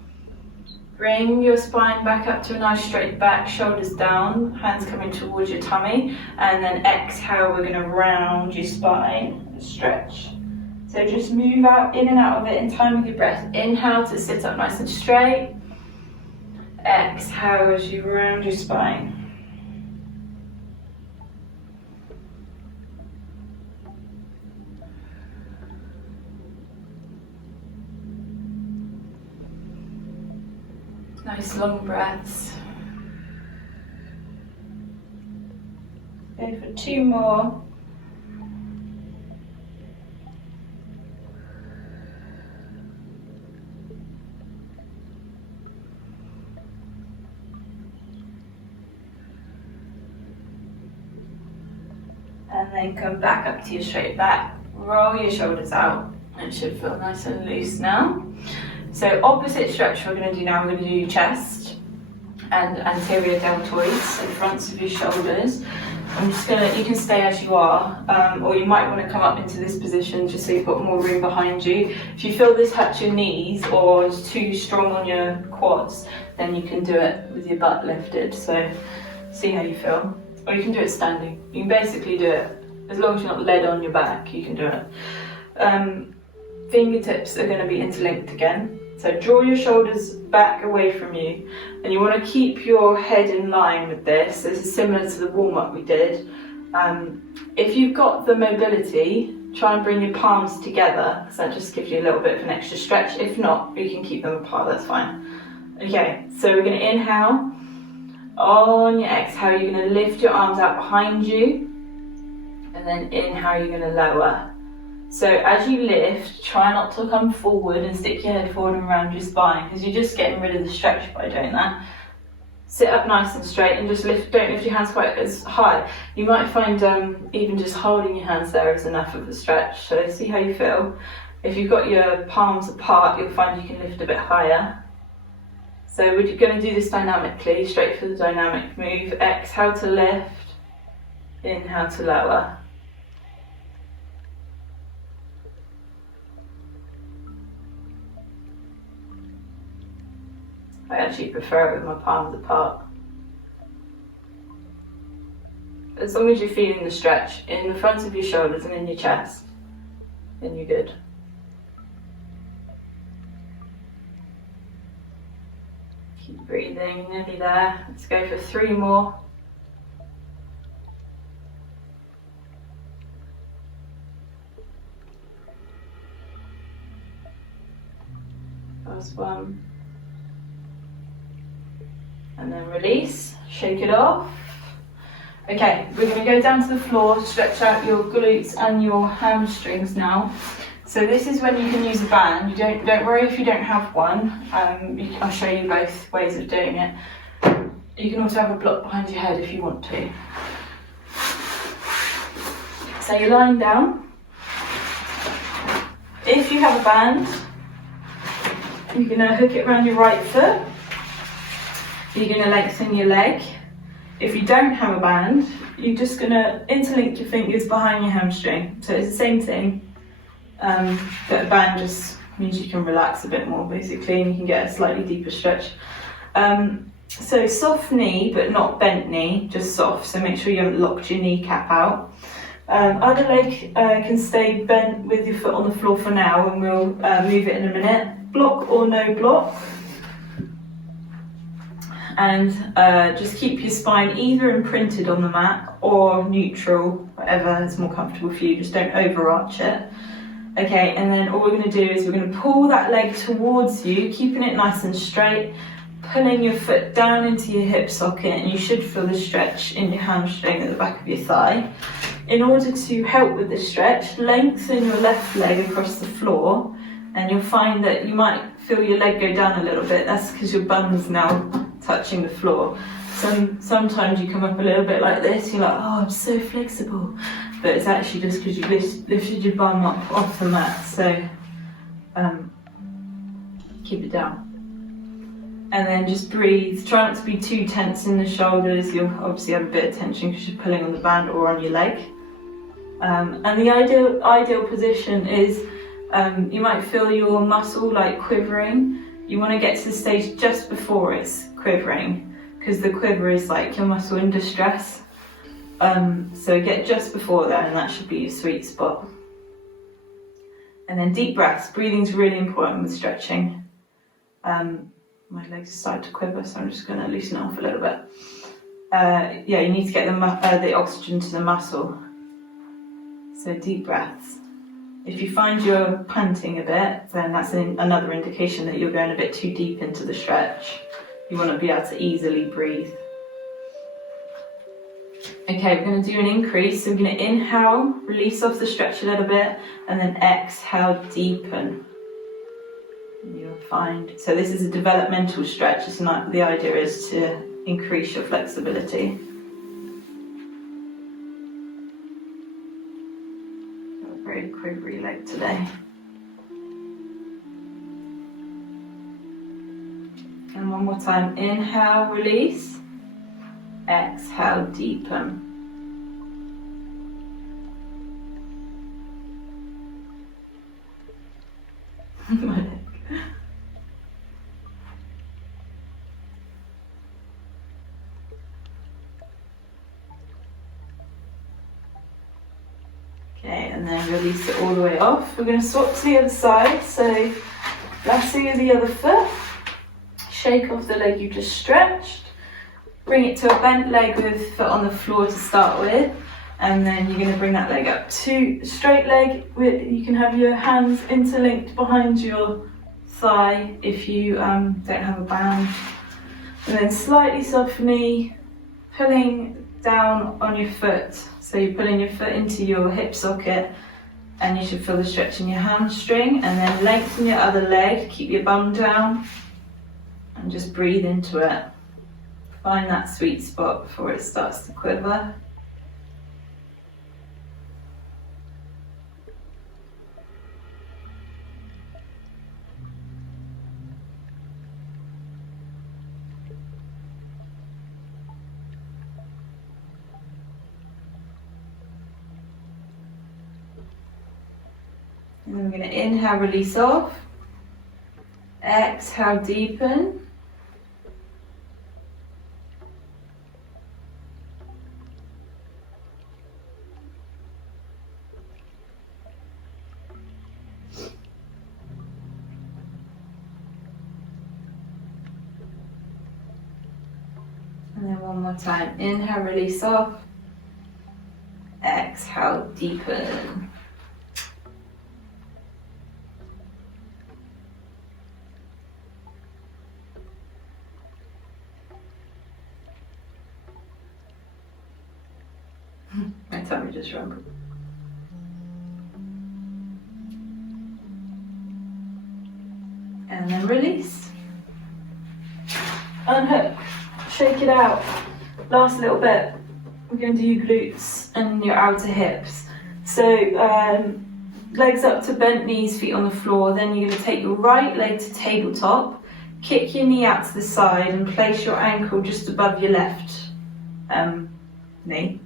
Bring your spine back up to a nice straight back, shoulders down, hands coming towards your tummy, and then exhale, we're going to round your spine and stretch. So just move out, in and out of it in time with your breath. Inhale to sit up nice and straight. Exhale as you round your spine. Nice long breaths. Go for 2 more. And then come back up to your straight back. Roll your shoulders out. It should feel nice and loose now. So opposite stretch we're going to do now, we're going to do your chest and anterior deltoids, so fronts of your shoulders. I'm just going to, you can stay as you are, or you might want to come up into this position just so you've got more room behind you. If you feel this hurts your knees or is too strong on your quads, then you can do it with your butt lifted, so see how you feel. Or you can do it standing. You can basically do it, as long as you're not led on your back, you can do it. Fingertips are going to be interlinked again. So draw your shoulders back away from you, and you want to keep your head in line with this. This is similar to the warm-up we did. If you've got the mobility, try and bring your palms together, because that just gives you a little bit of an extra stretch. If not, you can keep them apart, that's fine. Okay, so we're going to inhale. On your exhale, you're going to lift your arms out behind you, and then inhale, you're going to lower. So as you lift, try not to come forward and stick your head forward and around your spine, because you're just getting rid of the stretch by doing that. Sit up nice and straight and just lift, don't lift your hands quite as high. You might find even just holding your hands there is enough of a stretch, so see how you feel. If you've got your palms apart, you'll find you can lift a bit higher. So we're going to do this dynamically, straight for the dynamic move. Exhale to lift, inhale to lower. I actually prefer it with my palms apart. As long as you're feeling the stretch in the front of your shoulders and in your chest, then you're good. Keep breathing, nearly there. Let's go for 3 more. Last one. And then release, shake it off. Okay, we're going to go down to the floor, stretch out your glutes and your hamstrings now. So this is when you can use a band. Don't worry if you don't have one. I'll show you both ways of doing it. You can also have a block behind your head if you want to. So you're lying down. If you have a band, you're going to hook it around your right foot. You're going to lengthen your leg. If you don't have a band, you're just going to interlink your fingers behind your hamstring. So it's the same thing, but a band just means you can relax a bit more basically, and you can get a slightly deeper stretch. So soft knee, but not bent knee, just soft. So make sure you haven't locked your kneecap out. Other leg can stay bent with your foot on the floor for now, and we'll move it in a minute. Block or no block. And just keep your spine either imprinted on the mat or neutral, whatever is more comfortable for you, just don't overarch it. Okay, and then all we're going to do is we're going to pull that leg towards you, keeping it nice and straight, pulling your foot down into your hip socket, and you should feel the stretch in your hamstring at the back of your thigh. In order to help with this stretch, lengthen your left leg across the floor, and you'll find that you might feel your leg go down a little bit. That's because your bum's now touching the floor. Sometimes you come up a little bit like this, you're like, oh, I'm so flexible. But it's actually just because you lifted your bum up off the mat, so keep it down. And then just breathe. Try not to be too tense in the shoulders. You'll obviously have a bit of tension because you're pulling on the band or on your leg. And the ideal position is, you might feel your muscle like quivering. You want to get to the stage just before it's quivering, because the quiver is like your muscle in distress. So get just before that, and that should be your sweet spot. And then deep breaths. Breathing's really important with stretching. My legs start to quiver, so I'm just going to loosen it off a little bit. Yeah, you need to get the oxygen to the muscle. So deep breaths. If you find you're panting a bit, then that's another indication that you're going a bit too deep into the stretch. You want to be able to easily breathe. Okay, we're going to do an increase. So we're going to inhale, release off the stretch a little bit, and then exhale, deepen. And you'll find, so this is a developmental stretch. It's not, the idea is to increase your flexibility. Got a very quivery leg today. And one more time, inhale, release. Exhale, deepen. My leg. Okay, and then release it all the way off. We're going to swap to the other side. So, lasso the other foot. Shake off the leg you just stretched. Bring it to a bent leg with foot on the floor to start with, and then you're going to bring that leg up to straight leg. You can have your hands interlinked behind your thigh if you don't have a band, and then slightly soft knee, pulling down on your foot. So you're pulling your foot into your hip socket, and you should feel the stretch in your hamstring, and then lengthen your other leg, keep your bum down, and just breathe into it. Find that sweet spot before it starts to quiver. And then we're going to inhale, release off. Exhale, deepen. And then one more time, inhale, release off. Exhale, deepen. My tummy just rumbled. And then release. Unhook. Shake it out. Last little bit. We're going to do your glutes and your outer hips. So legs up to bent knees, feet on the floor. Then you're going to take your right leg to tabletop, kick your knee out to the side, and place your ankle just above your left knee.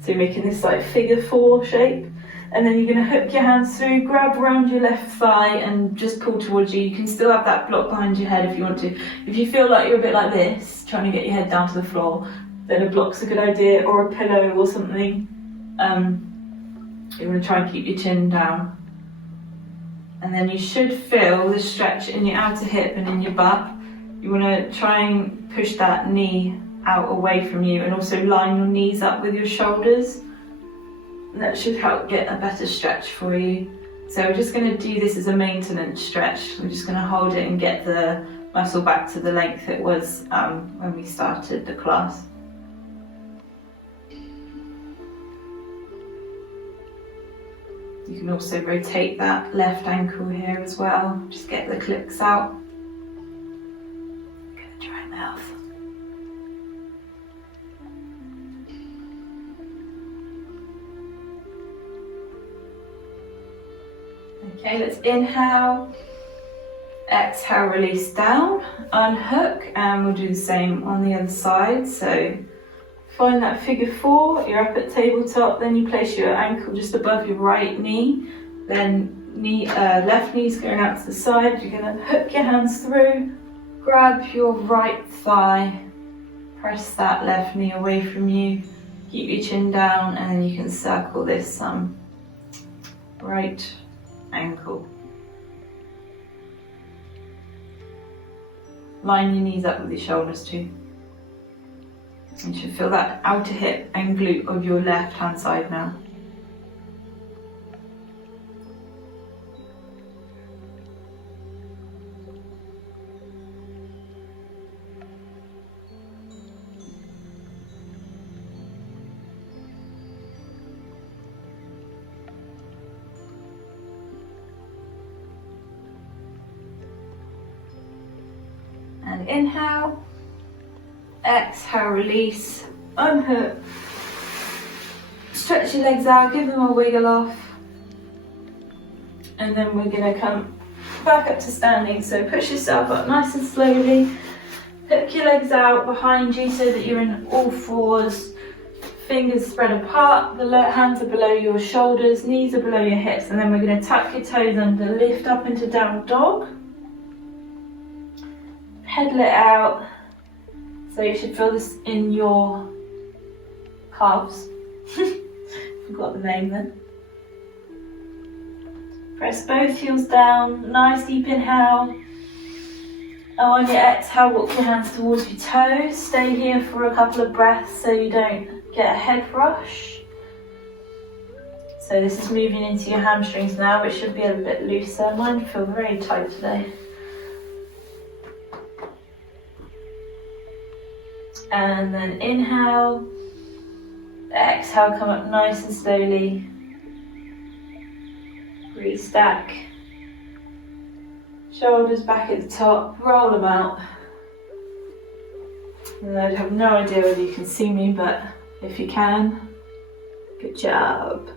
So you're making this like figure 4 shape. And then you're going to hook your hands through, grab around your left thigh and just pull towards you. You can still have that block behind your head if you want to. If you feel like you're a bit like this, trying to get your head down to the floor, then a block's a good idea, or a pillow or something. You want to try and keep your chin down. And then you should feel the stretch in your outer hip and in your butt. You want to try and push that knee out away from you, and also line your knees up with your shoulders. That should help get a better stretch for you. So we're just going to do this as a maintenance stretch. We're just going to hold it and get the muscle back to the length it was when we started the class. You can also rotate that left ankle here as well. Just get the clicks out. I'm going to dry mouth. Okay, let's inhale, exhale, release down, unhook, and we'll do the same on the other side. So find that figure 4, you're up at tabletop, then you place your ankle just above your right knee, then left knee's going out to the side. You're going to hook your hands through, grab your right thigh, press that left knee away from you, keep your chin down, and then you can circle this right ankle. Line your knees up with your shoulders too. You should feel that outer hip and glute of your left hand side now. And inhale, exhale, release, unhook, stretch your legs out, give them a wiggle off, and then we're going to come back up to standing. So push yourself up nice and slowly, hook your legs out behind you so that you're in all fours, fingers spread apart, the hands are below your shoulders, knees are below your hips, and then we're going to tuck your toes under, lift up into down dog. Pedal it out, so you should feel this in your calves. Forgot the name then. Press both heels down, nice deep inhale. And on your exhale, walk your hands towards your toes. Stay here for a couple of breaths so you don't get a head rush. So this is moving into your hamstrings now, which should be a bit looser. Mine feel very tight today. And then inhale, exhale, come up nice and slowly, restack, shoulders back at the top, roll them out. And I have no idea whether you can see me, but if you can, good job.